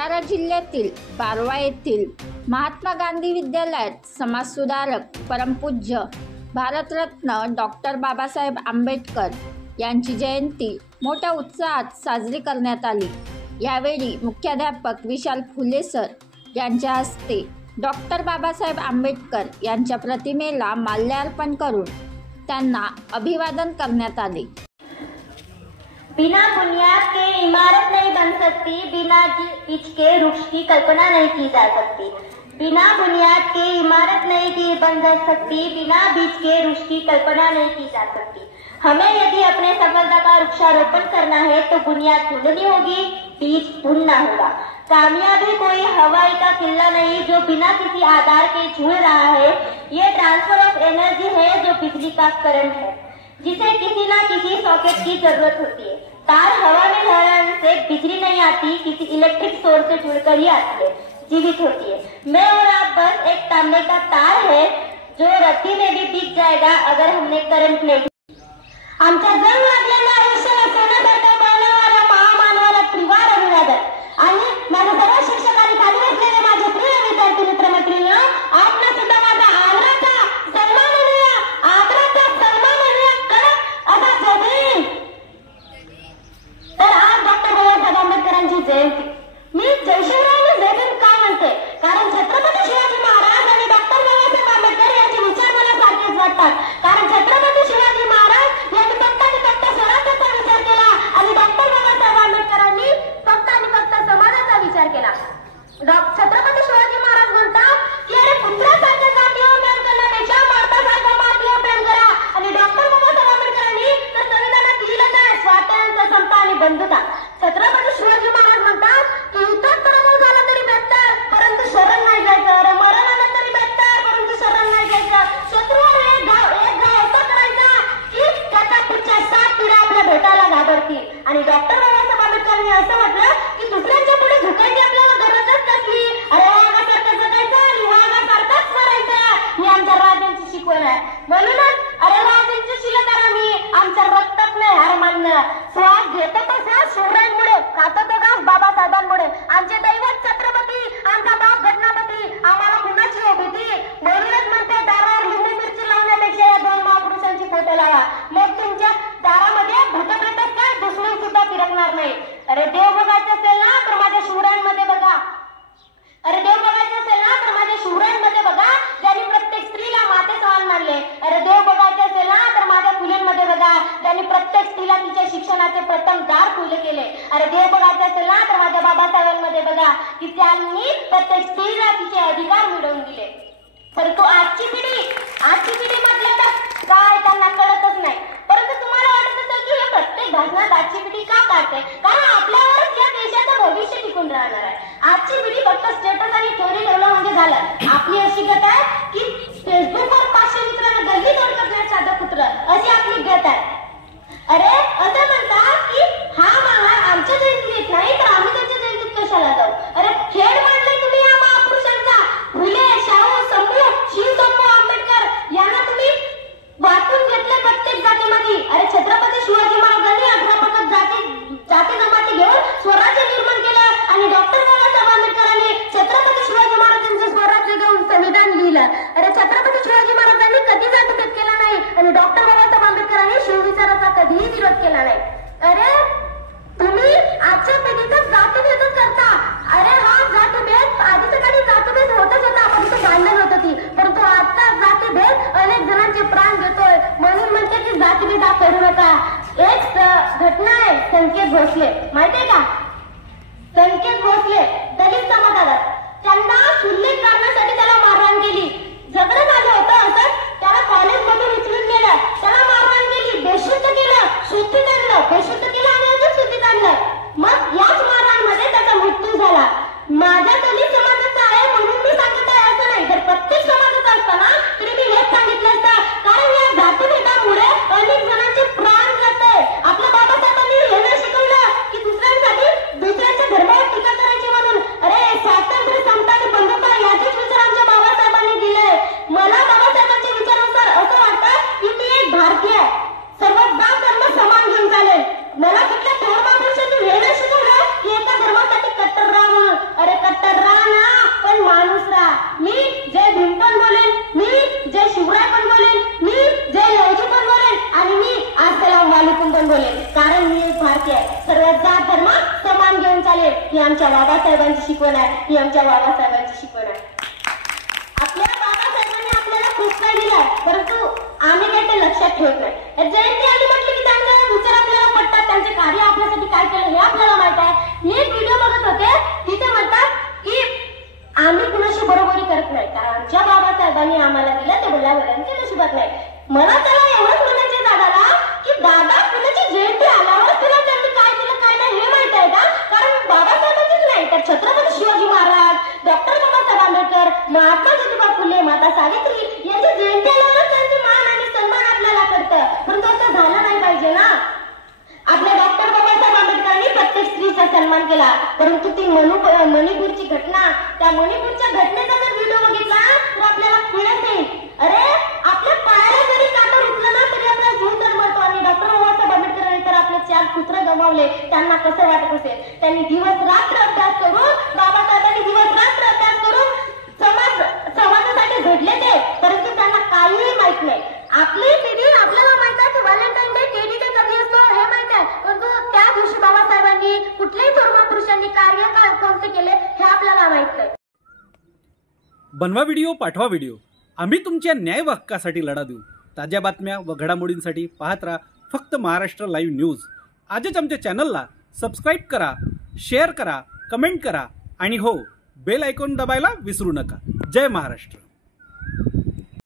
भंडारा जिल्ह्यातील बारवा येथील महात्मा गांधी विद्यालयात समाजसुधारक परमपूज्य भारतरत्न डॉक्टर बाबासाहेब आंबेडकर यांची जयंती मोठ्या उत्साहात साजरी करण्यात आली। यावेळी मुख्याध्यापक विशाल फुले सर यांच्या हस्ते डॉक्टर बाबासाहेब आंबेडकर यांच्या प्रतिमेला माल्यार्पण करून त्यांना अभिवादन करण्यात आले। बिना बुनियाद के इमारत नहीं बन सकती, बिना बीज के वृक्ष की कल्पना नहीं की जा सकती। बिना बुनियाद के इमारत नहीं बन सकती, बिना बीज के वृक्ष की कल्पना नहीं की जा सकती। हमें यदि अपने सफलता का वृक्षारोपण करना है तो बुनियाद ढूंढनी होगी, बीज ढूंढना होगा। कामयाबी कोई हवाई का किला नहीं जो बिना किसी आधार के झूल रहा है। ये ट्रांसफर ऑफ एनर्जी है जो बिजली का करंट है, जिसे किसी ना किसी सॉकेट की जरूरत होती है। तार हवा में लहराने से बिजली नहीं आती, किसी इलेक्ट्रिक सोर्स से जुड़कर ही आती है, जीवित होती है। मैं और आप बस एक तांबे का तार है जो रस्सी में भी टिक जाएगा अगर हमने करंट नहीं। आमच्या जन्म लागलेल्या आयुष्याला सोन्यासारखं बनवणाऱ्या महामानवाला त्रिवार अभिवादन। आणि माझ्या सर्व शिक्षकांनी खाली बसलेले माझे प्रिय विद्यार्थी मित्रमैत्रिणी, आपला सुद्धा माझा आदराचा सन्मान म्हणूया, आदराचा सन्मान म्हणूया कडक असा जय। तर आज डॉक्टर बाबासाहेब आंबेडकरांची जयंती। मी जय शिवराय जय भीम का म्हणते, कारण छत्रपती शिवाजी महाराज आणि डॉक्टर बाबासाहेब आंबेडकर यांचे विचार मला सारखेच वाटतात। कारण छत्रपती शिवाजी महाराज यांनी फक्त आणि फक्त स्वराज्याचा विचार केला आणि डॉक्टर बाबासाहेब आंबेडकरांनी फक्त आणि फक्त समाजाचा विचार केला। छत्रपती शिवाजी महाराज म्हणतात की अरे पुत्रासारख्या जातीवर प्रेम करण्यापेक्षा मातासारखा मातीवर प्रेम करा। आणि डॉक्टर बाबासाहेब आंबेडकरांनी तर संविधानात लिहिलं काय, स्वातंत्र्य, समता आणि बंधुता। छत्रपती शिवाजी महाराज म्हणतात की युद्धात पराभव झाला तरी बेहतर, परंतु शरण नाही जायचं। अरे मरण आलं तरी बेहतर, परंतु शरण नाही जायचं। शत्रूवर एक घाव असा करायचा की त्याच्या पुढच्या 7 पिढ्या आपल्या भेटायला घाबरतील। आणि डॉक्टर बाबासाहेब आंबेडकरांनी असं म्हटलं की दुसऱ्यांच्या पुढे झुकायची आपल्याला गरजच नसली। अरे वाघासारखं जगायचं आणि वाघासारखंच मरायचं, ही आमच्या राजांची शिकवण आहे। म्हणूनच अरे राजांची शिलकार आम्ही, आमच्या रक्तात नाही हार मानणं। श्वास घेतो तो श्वास शिवरायांमुळे, खातो तो घास बाबासाहेबांमुळे। आमचे दैवत छत्रपती, आमचा बाप घटनापती, आम्हाला कुणाची हो भीती। म्हणूनच म्हणते दारावर लिंबू मिरची लावण्यापेक्षा या 2 महापुरुषांची फोटो लावा, मग तुमच्या दारामध्ये भूतप्रेतात काय दुश्मन सुद्धा फिरकणार नाही। अरे देव बघायचं असेल ना तर माझ्या शिवरायांमध्ये बघा, अरे देव बघायचं असेल ना तर माझ्या शिवरायांमध्ये बघा ज्यांनी प्रत्येक स्त्रीला माते समान मानले। अरे देव बघायचं असेल ना तर माझ्या फुलेंमध्ये बघा ज्यांनी प्रत्येक स्त्रीला तिच्या शिक्षणाचे प्रथम दार खुले केले। अरे देव बघायचं असेल ना तर माझ्या बाबासाहेबांमध्ये बघा की त्यांनी प्रत्येक स्त्रीला तिचे अधिकार मिळवून दिले। परंतु आजची पिढी म्हटलं तर काय त्यांना कळतच नाही। परंतु तुम्हाला वाटत असेल की हे प्रत्येक भाषणात आजची पिढी का काढते, कारण आपल्यावरच या देशाचं भविष्य टिकून राहणार आहे। आजची पिढी फक्त स्टेटस आणि थोडी ठेवलं म्हणजे झालं। आपली अशी गत आहे की फेसबुकवर 500 मित्रांना गल्ली तोड करण्यात साधं कुत्र, अशी आपली गत आहे। अरे असं म्हणतात की हा महाराज आमच्या जयंतीत येत नाही तर आम्ही त्यांच्या जयंतीत कशाला जाऊ। अरे खेळ मांडले तुम्ही या महापुरुषांचा, फुले, शाहू, शंभू, शिवशंभू आंबेडकर यांना तुम्ही वाटून घेतले प्रत्येक जातीमध्ये। अरे छत्रपती शिवाजी महाराजांनी 18 पगड जाती जमाती घेऊन स्वराज्य निर्माण केलं आणि डॉक्टर बाबासाहेब आंबेडकरांनी छत्रपती शिवाजी महाराजांचं स्वराज्य घेऊन संविधान लिहिलं। अरे छत्रपती शिवाजी महाराजांनी कधी जातीभेद केला नाही आणि डॉक्टर बाबासाहेब आंबेडकरांनी शिवविचाराचा कधीही विरोध केला नाही। अरे तुम्ही आजच्या पिढीतच जातीभेदच करता। अरे हा जातीभेद आधीच्या काळी जातीभेद होतच होता, परंतु भांडण होत होती, परंतु आता जातीभेद अनेक जणांचे प्राण घेतोय। म्हणून म्हणते की जातीभेद करू नका। एक घटना आहे संकेत भोसले, माहितीये का? संकेत भोसले दलित समाजात त्यांना शुल्लक कारणासाठी त्याला मारहाण केली। झगडं झालं होतं, असं त्याला कॉलेज मधून उचलून गेलं, त्याला मारहाण केली, बेशुद्ध केलं, शुद्धीत आणलं, बेशुद्ध केलं आणि अजून शुद्धीत आणलं। मग याच मारहाणमध्ये त्याचा मृत्यू झाला। माझ्या दलित समाजाचा आहे म्हणून मी सांगत आहे असं नाही, जर प्रत्येक समाजाचा असताना तरी मी हेच सांगितलं असतं, कारण या जातीभेदामुळे अनेक जणांचे प्राण जाते। आपल्या बाबासाहेबांनी हे नाही शिकवलं की दुसऱ्यांच्या धर्मावर टीका करायची म्हणून। अरे स्वातंत्र्य, समता आणि बंधुता याचेच विचार आमच्या बाबासाहेबांनी दिले। मला बाबासाहेबांच्या विचारानुसार असं वाटतं की मी एक भारतीय आहे, सर्व धर्म समान घेऊन चालेल। मला शिकवले, कारण मी एक भारतीय आहे. सर्व जात धर्म समान घेऊन चालेल, ही आमच्या बाबासाहेबांची शिकवण आहे, ही आमच्या बाबासाहेबांची शिकवण आहे. आपल्या बाबासाहेबांनी आपल्याला खूप काही दिलं आहे, परंतु आम्ही काही ते लक्षात ठेवत नाही. जयंती आली म्हटलं की त्यांचे विचार आपल्याला पडतात, त्यांचे कार्य आपल्यासाठी काय केलं हे आपल्याला माहित आहे. मी एक व्हिडिओ बघत होते, तिथे म्हणतात की आम्ही कुणाशी बरोबरी करत नाही, कारण आमच्या बाबासाहेबांनी आम्हाला दिलं ते बोलावल्यांच्या नशिबात नाही. मला त्याला एवढंच म्हणायचे दादाला की दादा कुणाची जयंती आल्यावर तुला त्यांनी काय केलं काय नाही हे माहित आहे का? कारण बाबासाहेबांचीच नाही तर छत्रपती शिवाजी महाराज, डॉक्टर बाबासाहेब आंबेडकर, महात्मा ज्योतिबा फुले, माता सावित्री यांची जयंती आल्यावर त्यांचे मान आणि सन्मान आपल्याला करतं, परंतु असं झालं नाही पाहिजे ना. आपल्या डॉक्टर बाबासाहेब आंबेडकरांनी प्रत्येक स्त्रीचा सन्मान केला, परंतु ती मणिपूरची घटना, त्या मणिपूरच्या घटनेचा जर व्हिडिओ बघितला तर आपल्याला कळत नाही, अरे आपल्या पायाला जरी काटा रुतला ना तरी आपला जीव तर मरतो. आणि डॉक्टर बाबासाहेब आंबेडकरांनी तर आपले 4 पुत्र गमावले, त्यांना कसं वाटत असेल. त्यांनी दिवस रात्र अभ्यास करून, बाबासाहेबांनी दिवस रात्र अभ्यास करून समाजासाठी घडले ते, परंतु त्यांना काहीही माहित नाही. आपली पिढी आपल्याला माहित आहे की व्हॅलेंटाईन डे टेडी डे कधी असतो हे माहित आहे, परंतु त्या दिवशी बाबासाहेबांनी कुठल्याही थोर पुरुषांनी कार्य काय कोणते केले हे आपल्याला माहित नाही. बनवा व्हिडिओ, पाठवा व्हिडिओ, आम्ही तुमच्या न्याय व हक्कासाठी लढा देऊ. ताज्या बातम्या व घडामोडींसाठी पाहत राहा फक्त महाराष्ट्र लाईव्ह न्यूज. आजच आमच्या चॅनलला सबस्क्राईब करा, शेअर करा, कमेंट करा आणि हो, बेल आयकॉन दबायला विसरू नका. जय महाराष्ट्र.